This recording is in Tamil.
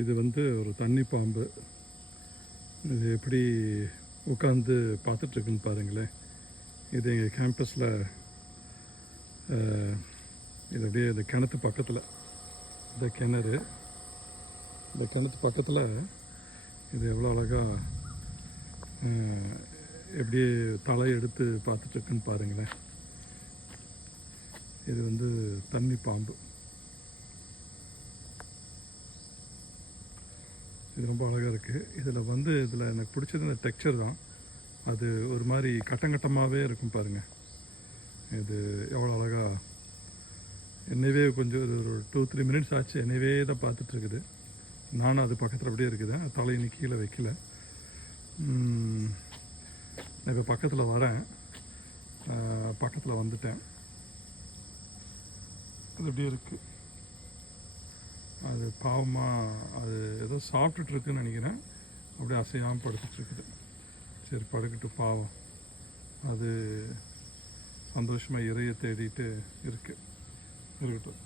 இது வந்து ஒரு தண்ணி பாம்பு. இது எப்படி உட்காந்து பார்த்துட்ருக்குன்னு பாருங்களேன். இது எங்கள் கேம்பஸில் இது அப்படியே இந்த கிணத்து பக்கத்தில், இந்த கிணறு, இந்த கிணத்து பக்கத்தில் இது எவ்வளோ அழகாக எப்படி தலை எடுத்து பார்த்துட்ருக்குன்னு பாருங்களேன். இது வந்து தண்ணி பாம்பு. இது ரொம்ப அழகாக இருக்குது. இதில் எனக்கு பிடிச்சது இந்த டெக்ஸ்சர் தான். அது ஒரு மாதிரி கட்டங்கட்டமாகவே இருக்கும் பாருங்கள். இது எவ்வளோ அழகாக என்னைவே கொஞ்சம் ஒரு 2-3 மினிட்ஸ் ஆச்சு, என்னைவே தான் பார்த்துட்ருக்குது. நானும் அது பக்கத்தில் அப்படியே இருக்குது. தலையினி கீழே வைக்கல. நான் இப்போ பக்கத்தில் வரேன். பக்கத்தில் வந்துட்டேன். அது அப்படியே இருக்குது. அது பாவமாக அது ஏதோ சாப்பிட்டுட்ருக்குன்னு நினைக்கிறேன். அப்படியே அசையாமல் படுத்துட்ருக்குது. சரி, படுக்கட்டு, பாவம். அது சந்தோஷமாக இறையை தேடிட்டு இருக்கட்டும்.